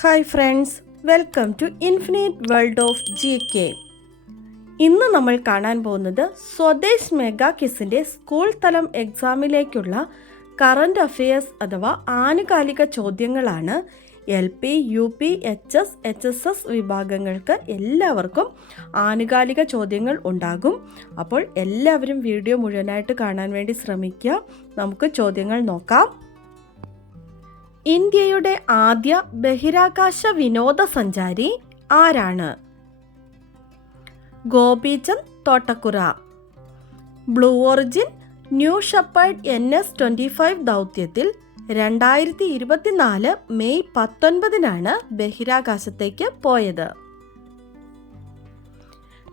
Hi friends, welcome to infinite world of GK. ഇന്ന് നമ്മൾ കാണാൻ പോകുന്നത് സ്വദേശ് മെഗാ ക്വിസിൻ്റെ സ്കൂൾ തലം എക്സാമിലേക്കുള്ള കറണ്ട് അഫയേഴ്സ് അഥവാ ആനുകാലിക ചോദ്യങ്ങളാണ്. LP, UP, HS, HSS വിഭാഗങ്ങൾക്ക് എല്ലാവർക്കും ആനുകാലിക ചോദ്യങ്ങൾ ഉണ്ടാകും. അപ്പോൾ എല്ലാവരും വീഡിയോ മുഴുവനായിട്ട് കാണാൻ വേണ്ടി ശ്രമിക്കുക. നമുക്ക് ചോദ്യങ്ങൾ നോക്കാം. ഇന്ത്യയുടെ ആദ്യ ബഹിരാകാശ വിനോദസഞ്ചാരി ആരാണ്? Gopichand Thotakura. Blue Origin New Shepard NS-25 ദൗത്യത്തിൽ 2024 മെയ് 19 ബഹിരാകാശത്തേക്ക് പോയത്.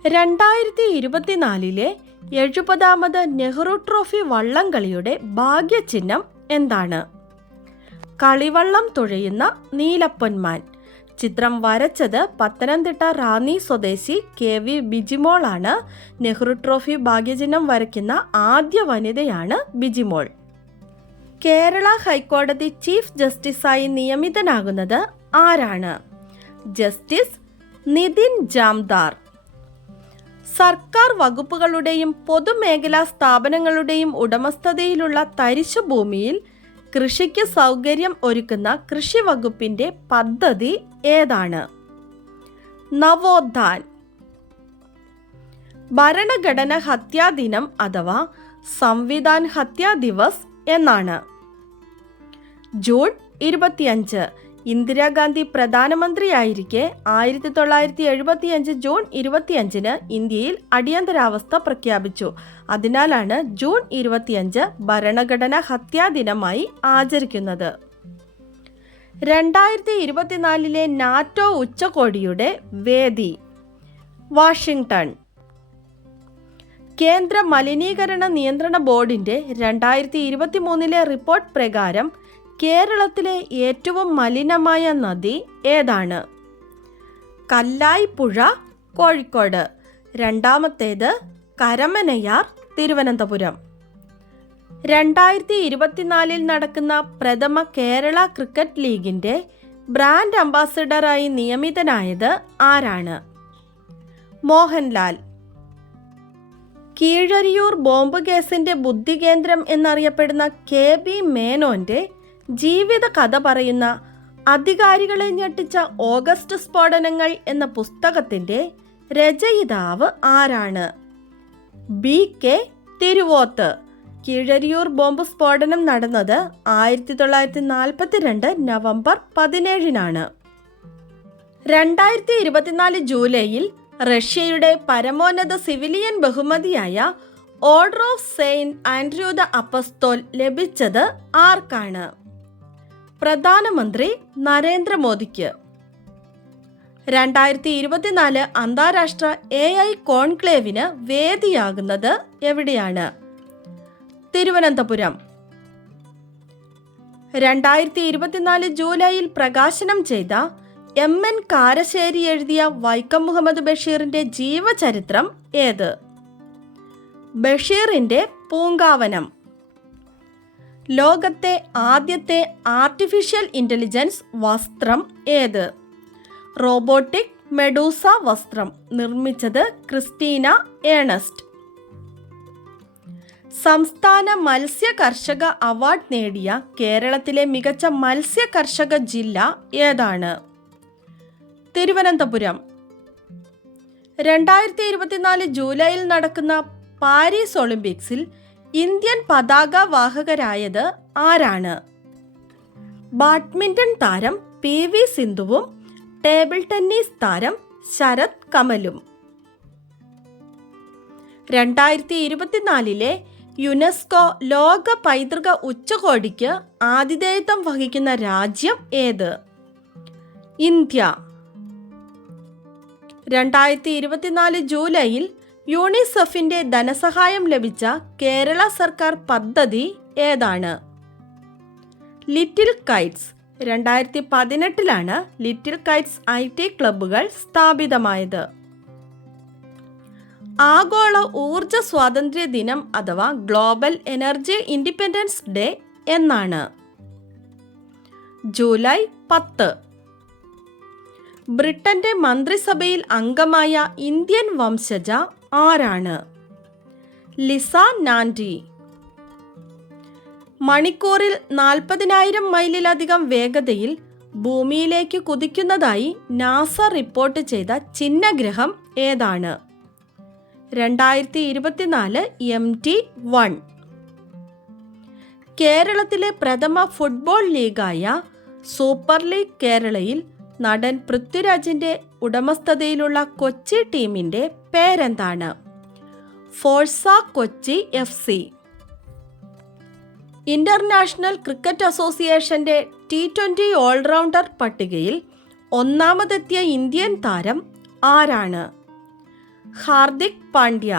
2024 70ാമത് നെഹ്റു ട്രോഫി വള്ളംകളിയുടെ ഭാഗ്യചിഹ്നം എന്താണ്? കളിവള്ളം തുഴയുന്ന നീലപ്പൊന്മാൻ. ചിത്രം വരച്ചത് പത്തനംതിട്ട റാന്നി സ്വദേശി KV ബിജിമോളാണ്. നെഹ്റു ട്രോഫി ഭാഗ്യചിഹ്നം വരയ്ക്കുന്ന ആദ്യ വനിതയാണ് ബിജിമോൾ. കേരള ഹൈക്കോടതി ചീഫ് ജസ്റ്റിസായി നിയമിതനാകുന്നത് ആരാണ്? ജസ്റ്റിസ് നിതിൻ ജാംദാർ. സർക്കാർ വകുപ്പുകളുടെയും പൊതുമേഖലാ സ്ഥാപനങ്ങളുടെയും ഉടമസ്ഥതയിലുള്ള തരിശുഭൂമിയിൽ കൃഷിക്ക് സൗകര്യം ഒരുക്കുന്ന കൃഷി വകുപ്പിന്റെ പദ്ധതി ഏതാണ്? നവോത്ഥാൻ. ഭരണഘടന ഹത്യാ ദിനം അഥവാ സംവിധാൻ ഹത്യാ ദിവസ് എന്നാണ്. ജൂൺ 25. ഇന്ദിരാഗാന്ധി പ്രധാനമന്ത്രിയായിരിക്കെ 1975 ജൂൺ 25 ഇന്ത്യയിൽ അടിയന്തരാവസ്ഥ പ്രഖ്യാപിച്ചു. അതിനാലാണ് ജൂൺ 25 ഭരണഘടനാ ഹത്യാ ദിനമായി ആചരിക്കുന്നത്. 2024 നാറ്റോ ഉച്ചകോടിയുടെ വേദി വാഷിംഗ്ടൺ. കേന്ദ്ര മലിനീകരണ നിയന്ത്രണ ബോർഡിന്റെ 2023 റിപ്പോർട്ട് പ്രകാരം കേരളത്തിലെ ഏറ്റവും മലിനമായ നദി ഏതാണ്? കല്ലായി പുഴ, കോഴിക്കോട്. രണ്ടാമത്തേത് കരമനയാർ, തിരുവനന്തപുരം. 2024 നടക്കുന്ന പ്രഥമ കേരള ക്രിക്കറ്റ് ലീഗിന്റെ ബ്രാൻഡ് അംബാസിഡറായി നിയമിതനായത് ആരാണ്? മോഹൻലാൽ. കീഴരിയൂർ ബോംബ് കേസിന്റെ ബുദ്ധികേന്ദ്രം എന്നറിയപ്പെടുന്ന KB മേനോന്റെ ജീവിത കഥ പറയുന്ന അധികാരികളെ ഞെട്ടിച്ച ഓഗസ്റ്റ് സ്ഫോടനങ്ങൾ എന്ന പുസ്തകത്തിന്റെ രചയിതാവ് ആരാണ്? BK തിരുവോത്ത്. കീഴരിയൂർ ബോംബ് സ്ഫോടനം നടന്നത് 1942 നവംബർ 17 2024 ജൂലൈയിൽ റഷ്യയുടെ പരമോന്നത സിവിലിയൻ ബഹുമതിയായ Order of Saint Andrew the Apostle ലഭിച്ചത് ആർക്കാണ്? പ്രധാനമന്ത്രി നരേന്ദ്രമോദിക്ക്. 2024 അന്താരാഷ്ട്ര AI കോൺക്ലേവിന് വേദിയാകുന്നത് എവിടെയാണ്? തിരുവനന്തപുരം. 2024 ജൂലൈയിൽ പ്രകാശനം ചെയ്ത MN കാരശ്ശേരി എഴുതിയ വൈക്കം മുഹമ്മദ് ബഷീറിന്റെ ജീവചരിത്രം ഏത്? ബഷീറിന്റെ പൂങ്കാവനം. ലോകത്തെ ആദ്യത്തെ ആർട്ടിഫിഷ്യൽ ഇന്റലിജൻസ് വസ്ത്രം ഏത്? റോബോട്ടിക് മെഡൂസ വസ്ത്രം. നിർമ്മിച്ചത് ക്രിസ്റ്റീന ഏണസ്റ്റ്. സംസ്ഥാന മത്സ്യ കർഷക അവാർഡ് നേടിയ കേരളത്തിലെ മികച്ച മത്സ്യ കർഷക ജില്ല ഏതാണ്? തിരുവനന്തപുരം. 2024 ജൂലൈയിൽ നടക്കുന്ന പാരീസ് ഒളിമ്പിക്സിൽ ഇന്ത്യൻ പതാക വാഹകരായത് ആരാണ്? ബാഡ്മിന്റൺ താരം PV സിന്ധുവും ടേബിൾ ടെന്നീസ് താരം ശരത് കമലും. 2024 യുനെസ്കോ ലോക പൈതൃക ഉച്ചകോടിക്ക് ആതിഥേയത്വം വഹിക്കുന്ന രാജ്യം ഏത്? ഇന്ത്യ. 2024 ജൂലൈയിൽ യൂണിസെഫിന്റെ ധനസഹായം ലഭിച്ച കേരള സർക്കാർ പദ്ധതി ഏതാണ്? Little Kites. 2018 little Kites IT ക്ലബ്ബുകൾ സ്ഥാപിതമായത്. ആഗോള ഊർജ സ്വാതന്ത്ര്യ ദിനം അഥവാ ഗ്ലോബൽ എനർജി ഇൻഡിപെൻഡൻസ് ഡേ എന്നാണ്? ജൂലൈ 10. ബ്രിട്ടന്റെ മന്ത്രിസഭയിൽ അംഗമായ ഇന്ത്യൻ വംശജ ആരാണ്? ലിസ നാൻഡി. മണിക്കൂറിൽ 40,000 മൈലിലധികം വേഗതയിൽ ഭൂമിയിലേക്ക് കുതിക്കുന്നതായി നാസ റിപ്പോർട്ട് ചെയ്ത ചിഹ്നഗ്രഹം ഏതാണ്? 2024 MT1. കേരളത്തിലെ പ്രഥമ ഫുട്ബോൾ ലീഗായ സൂപ്പർ ലീഗ് കേരളയിൽ നടൻ പൃഥ്വിരാജിന്റെ ഉടമസ്ഥതയിലുള്ള കൊച്ചി ടീമിന്റെ പേരെന്താണ്? Forca Kochi FC. International cricket അസോസിയേഷന്റെ T20 ഓൾറൗണ്ടർ പട്ടികയിൽ ഒന്നാമതെത്തിയ ഇന്ത്യൻ താരം ആരാണ്? ഹാർദിക് പാണ്ഡ്യ.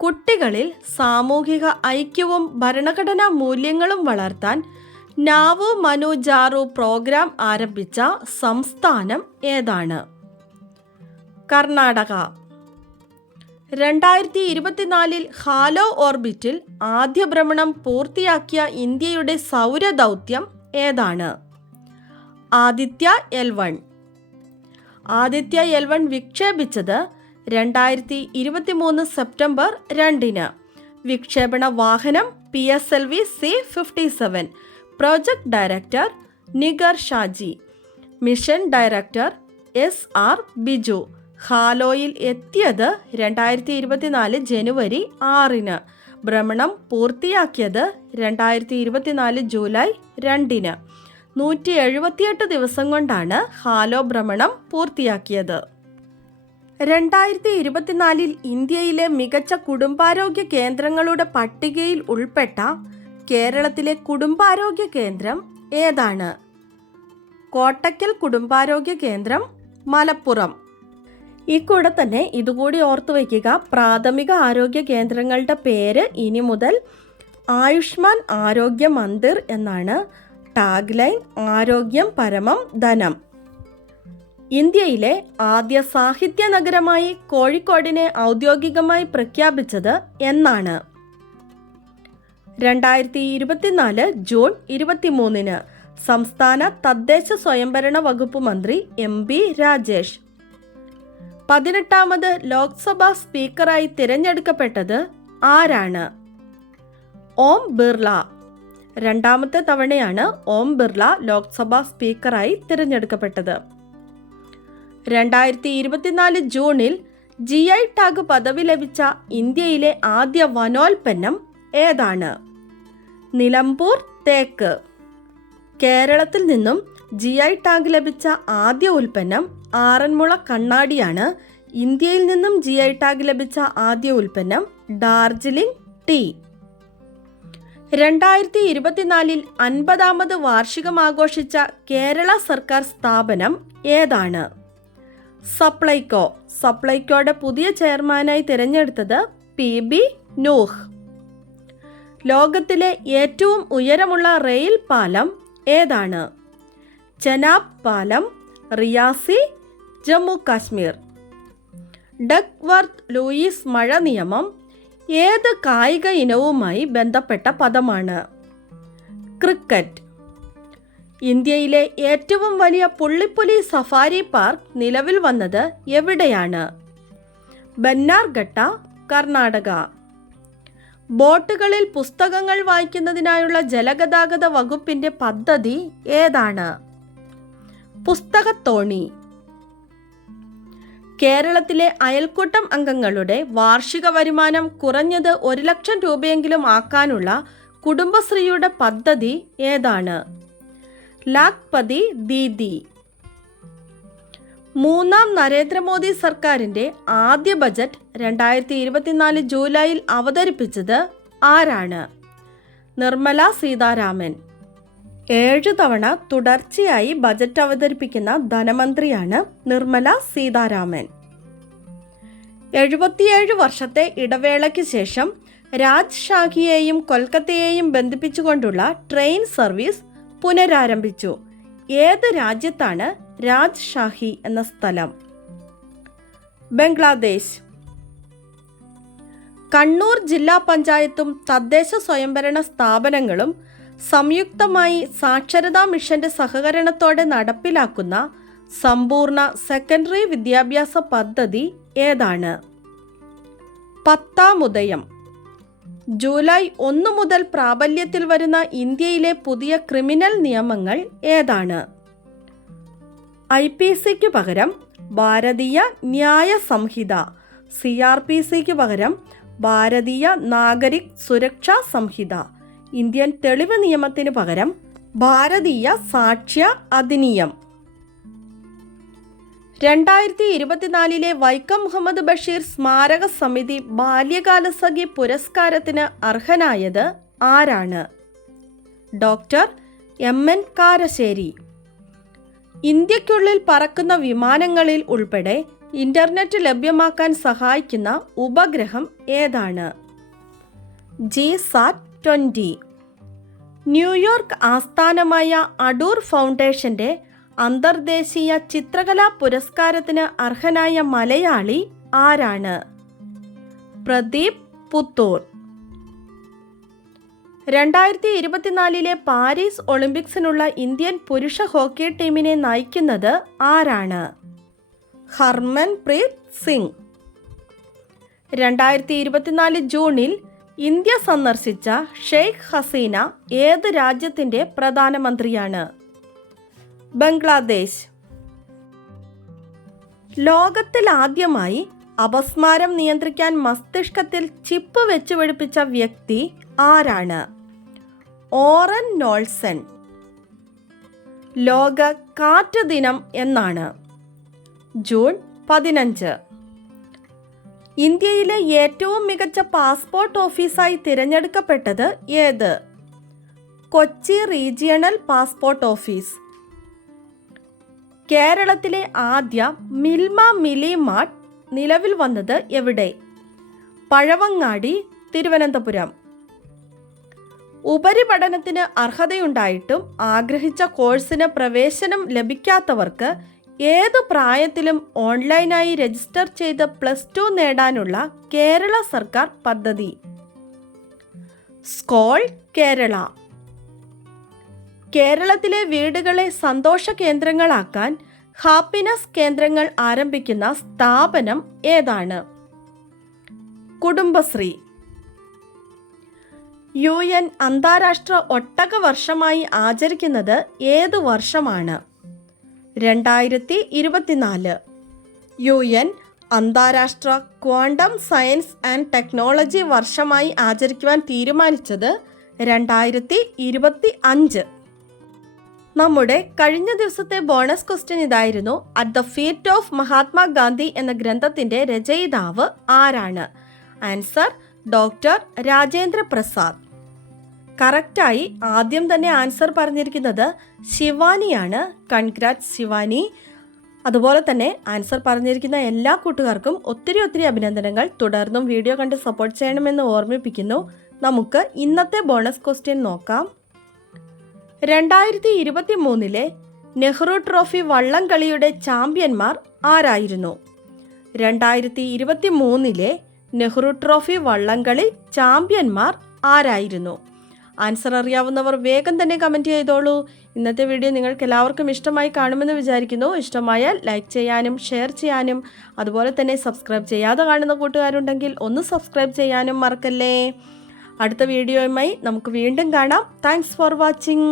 കുട്ടികളിൽ സാമൂഹിക ഐക്യവും ഭരണഘടനാ മൂല്യങ്ങളും വളർത്താൻ നാവു മനു ജാറു പ്രോഗ്രാം ആരംഭിച്ച സംസ്ഥാനം ഏതാണ്? കർണാടക. 2024 ഹാലോ ഓർബിറ്റിൽ ആദ്യ ഭ്രമണം പൂർത്തിയാക്കിയ ഇന്ത്യയുടെ സൗരദൗത്യം ഏതാണ്? ആദിത്യ L1. ആദിത്യ L1 വിക്ഷേപിച്ചത് 2023 സെപ്റ്റംബർ 2. വിക്ഷേപണ വാഹനം PSLV C-57. Project director Nigar Shaji. Mission director SR Biju. ഹാലോയിൽ എത്തിയത് 2024 ജനുവരി 6. ഭ്രമണം പൂർത്തിയാക്കിയത് 2024 ജൂലൈ 2. 178 ദിവസം കൊണ്ടാണ് ഹാലോ ഭ്രമണം പൂർത്തിയാക്കിയത്. 2024 ഇന്ത്യയിലെ മികച്ച കുടുംബാരോഗ്യ കേന്ദ്രങ്ങളുടെ പട്ടികയിൽ ഉൾപ്പെട്ട കേരളത്തിലെ കുടുംബാരോഗ്യ കേന്ദ്രം ഏതാണ്? കോട്ടക്കൽ കുടുംബാരോഗ്യ കേന്ദ്രം, മലപ്പുറം. ഈ കൂടെ തന്നെ ഇതുകൂടി ഓർത്തു വയ്ക്കുക, പ്രാഥമിക ആരോഗ്യ കേന്ദ്രങ്ങളുടെ പേര് ഇനി മുതൽ ആയുഷ്മാൻ ആരോഗ്യ മന്ദിർ എന്നാണ്. ടാഗ് ലൈൻ ആരോഗ്യം പരമം ധനം. ഇന്ത്യയിലെ ആദ്യ സാഹിത്യ നഗരമായി കോഴിക്കോടിനെ ഔദ്യോഗികമായി പ്രഖ്യാപിച്ചത് എന്നാണ്? 2024 ജൂൺ 23. സംസ്ഥാന തദ്ദേശ സ്വയംഭരണ വകുപ്പ് മന്ത്രി MB രാജേഷ്. 18ാമത് ലോക്സഭാ സ്പീക്കറായി തിരഞ്ഞെടുക്കപ്പെട്ടത് ആരാണ്? ഓം ബിർള. രണ്ടാമത്തെ തവണയാണ് ഓം ബിർള ലോക്സഭാ സ്പീക്കറായി തിരഞ്ഞെടുക്കപ്പെട്ടത്. 2024 ജൂണിൽ GI ടാഗ് പദവി ലഭിച്ച ഇന്ത്യയിലെ ആദ്യ വനോൽപ്പന്നം ഏതാണ്? നിലമ്പൂർ തേക്ക്. കേരളത്തിൽ നിന്നും GI ടാഗ് ലഭിച്ച ആദ്യ ഉൽപ്പന്നം ആറന്മുള കണ്ണാടിയാണ്. ഇന്ത്യയിൽ നിന്നും GI ടാഗ് ലഭിച്ച ആദ്യ ഉൽപ്പന്നം ഡാർജിലിംഗ് ടീ. 2024 50ാമത് വാർഷികം ആഘോഷിച്ച കേരള സർക്കാർ സ്ഥാപനം ഏതാണ്? സപ്ലൈകോ. സപ്ലൈകോയുടെ പുതിയ ചെയർമാനായി തിരഞ്ഞെടുത്തത് PB നൂഹ്. ലോകത്തിലെ ഏറ്റവും ഉയരമുള്ള റെയിൽ പാലം ഏതാണ്? ചെനാബ് പാലം, റിയാസി, ജമ്മു കാശ്മീർ. ഡക്വർത്ത് ലൂയിസ് മഴ നിയമം ഏത് കായിക ഇനവുമായി ബന്ധപ്പെട്ട പദമാണ്? ക്രിക്കറ്റ്. ഇന്ത്യയിലെ ഏറ്റവും വലിയ പുള്ളിപ്പുലി സഫാരി പാർക്ക് നിലവിൽ വന്നത് എവിടെയാണ്? ബന്നാർഘട്ട, കർണാടക. ബോട്ടുകളിൽ പുസ്തകങ്ങൾ വായിക്കുന്നതിനായുള്ള ജലഗതാഗത വകുപ്പിന്റെ പദ്ധതി ഏതാണ്? പുസ്തകത്തോണി. കേരളത്തിലെ അയൽക്കൂട്ടം അംഗങ്ങളുടെ വാർഷിക വരുമാനം കുറഞ്ഞത് 1 ലക്ഷം രൂപയെങ്കിലും ആക്കാനുള്ള കുടുംബശ്രീയുടെ പദ്ധതി ഏതാണ്? ലാഖ്പതി ദീദി. മൂന്നാം നരേന്ദ്രമോദി സർക്കാരിന്റെ ആദ്യ ബജറ്റ് 2024 ജൂലൈയിൽ അവതരിപ്പിച്ചത് ആരാണ്? നിർമ്മല സീതാരാമൻ. 7 തവണ തുടർച്ചയായി ബജറ്റ് അവതരിപ്പിക്കുന്ന ധനമന്ത്രിയാണ് നിർമ്മല സീതാരാമൻ. 77 വർഷത്തെ ഇടവേളയ്ക്ക് ശേഷം രാജ്ഷാഹിയെയും കൊൽക്കത്തയെയും ബന്ധിപ്പിച്ചുകൊണ്ടുള്ള ട്രെയിൻ സർവീസ് പുനരാരംഭിച്ചു. ഏത് രാജ്യത്താണ് രാജ്ഷാഹി എന്ന സ്ഥലം? ബംഗ്ലാദേശ്. കണ്ണൂർ ജില്ലാ പഞ്ചായത്തും തദ്ദേശ സ്വയംഭരണ സ്ഥാപനങ്ങളും സംയുക്തമായി സാക്ഷരതാ മിഷന്റെ സഹകരണത്തോടെ നടപ്പിലാക്കുന്ന സമ്പൂർണ്ണ സെക്കൻഡറി വിദ്യാഭ്യാസ പദ്ധതി ഏതാണ്? 10-ാം ഉദയം. ജൂലൈ 1 മുതൽ പ്രാബല്യത്തിൽ വരുന്ന ഇന്ത്യയിലെ പുതിയ ക്രിമിനൽ നിയമങ്ങൾ ഏതാണ്? IPCക്ക് പകരം ഭാരതീയ ന്യായ സംഹിത, CRPCക്ക് പകരം ഭാരതീയ നാഗരിക് സുരക്ഷാ സംഹിത, ഇന്ത്യൻ തെളിവ് നിയമത്തിന് പകരം ഭാരതീയ സാക്ഷ്യ അധിനിയം. 2024 വൈക്കം മുഹമ്മദ് ബഷീർ സ്മാരക സമിതി ബാല്യകാലസഖി പുരസ്കാരത്തിന് അർഹനായത് ആരാണ്? Doctor MN Karassery. ഇന്ത്യക്കുള്ളിൽ പറക്കുന്ന വിമാനങ്ങളിൽ ഉൾപ്പെടെ ഇന്റർനെറ്റ് ലഭ്യമാക്കാൻ സഹായിക്കുന്ന ഉപഗ്രഹം ഏതാണ്? GSAT-20. ന്യൂയോർക്ക് ആസ്ഥാനമായ അടൂർ ഫൗണ്ടേഷന്റെ അന്തർദേശീയ ചിത്രകലാ പുരസ്കാരത്തിന് അർഹനായ മലയാളി ആരാണ്? പ്രദീപ് പുത്തൂർ. 2024 പാരീസ് ഒളിമ്പിക്സിനുള്ള ഇന്ത്യൻ പുരുഷ ഹോക്കി ടീമിനെ നയിക്കുന്നത് ആരാണ്? ഹർമൻപ്രീത് സിംഗ്. 2024 ജൂണിൽ ഇന്ത്യ സന്ദർശിച്ച ഷെയ്ഖ് ഹസീന ഏത് രാജ്യത്തിൻ്റെ പ്രധാനമന്ത്രിയാണ്? ബംഗ്ലാദേശ്. ലോകത്തിൽ ആദ്യമായി അപസ്മാരം നിയന്ത്രിക്കാൻ മസ്തിഷ്കത്തിൽ ചിപ്പ് വെച്ച് പിടിപ്പിച്ച വ്യക്തി ആരാണ്? ഓറൻ നോൾസൺ. ലോക കാറ്റ് ദിനം എന്നാണ്? ജൂൺ 15. ഇന്ത്യയിലെ ഏറ്റവും മികച്ച പാസ്പോർട്ട് ഓഫീസായി തിരഞ്ഞെടുക്കപ്പെട്ടത് ഏത്? Kochi regional passport office. കേരളത്തിലെ ആദ്യ മിൽമ മിലി മാർട്ട് നിലവിൽ വന്നത് എവിടെ? പഴവങ്ങാടി, തിരുവനന്തപുരം. ഉപരിപഠനത്തിന് അർഹതയുണ്ടായിട്ടും ആഗ്രഹിച്ച കോഴ്സിന് പ്രവേശനം ലഭിക്കാത്തവർക്ക് ഏതു പ്രായത്തിലും ഓൺലൈനായി രജിസ്റ്റർ ചെയ്ത് +2 നേടാനുള്ള കേരള സർക്കാർ പദ്ധതി? സ്കോൾ കേരള. കേരളത്തിലെ വീടുകളെ സന്തോഷ കേന്ദ്രങ്ങളാക്കാൻ ഹാപ്പിനെസ് കേന്ദ്രങ്ങൾ ആരംഭിക്കുന്ന സ്ഥാപനം ഏതാണ്? കുടുംബശ്രീ. UN അന്താരാഷ്ട്ര ഒട്ടക വർഷമായി ആചരിക്കുന്നത് ഏതു വർഷമാണ്? 2024. UN അന്താരാഷ്ട്ര ക്വാണ്ടം സയൻസ് ആൻഡ് ടെക്നോളജി വർഷമായി ആചരിക്കുവാൻ തീരുമാനിച്ചത് 2025. നമ്മുടെ കഴിഞ്ഞ ദിവസത്തെ ബോണസ് ക്വസ്റ്റ്യൻ ഇതായിരുന്നു. At the feet of Mahatma Gandhi എന്ന ഗ്രന്ഥത്തിൻ്റെ രചയിതാവ് ആരാണ്? Answer doctor Rajendra Prasad. കറക്റ്റായി ആദ്യം തന്നെ ആൻസർ പറഞ്ഞിരിക്കുന്നത് ശിവാനിയാണ്. കൺഗ്രാറ്റ്സ് ശിവാനി. അതുപോലെ തന്നെ ആൻസർ പറഞ്ഞിരിക്കുന്ന എല്ലാ കൂട്ടുകാർക്കും ഒത്തിരി അഭിനന്ദനങ്ങൾ. തുടർന്നും വീഡിയോ കണ്ട് സപ്പോർട്ട് ചെയ്യണമെന്ന് ഓർമ്മിപ്പിക്കുന്നു. നമുക്ക് ഇന്നത്തെ ബോണസ് ക്വസ്റ്റ്യൻ നോക്കാം. 2023 നെഹ്റു ട്രോഫി വള്ളംകളിയുടെ ചാമ്പ്യന്മാർ ആരായിരുന്നു? 2023 നെഹ്റു ട്രോഫി വള്ളംകളി ചാമ്പ്യന്മാർ ആരായിരുന്നു? ആൻസർ അറിയാവുന്നവർ വേഗം തന്നെ കമൻറ്റ് ചെയ്തോളൂ. ഇന്നത്തെ വീഡിയോ നിങ്ങൾക്ക് എല്ലാവർക്കും ഇഷ്ടമായി കാണുമെന്ന് വിചാരിക്കുന്നു. ഇഷ്ടമായാൽ ലൈക്ക് ചെയ്യാനും ഷെയർ ചെയ്യാനും അതുപോലെ തന്നെ സബ്സ്ക്രൈബ് ചെയ്യാതെ കാണുന്ന കൂട്ടുകാരുണ്ടെങ്കിൽ ഒന്ന് സബ്സ്ക്രൈബ് ചെയ്യാനും മറക്കല്ലേ. അടുത്ത വീഡിയോയുമായി നമുക്ക് വീണ്ടും കാണാം. Thanks for watching.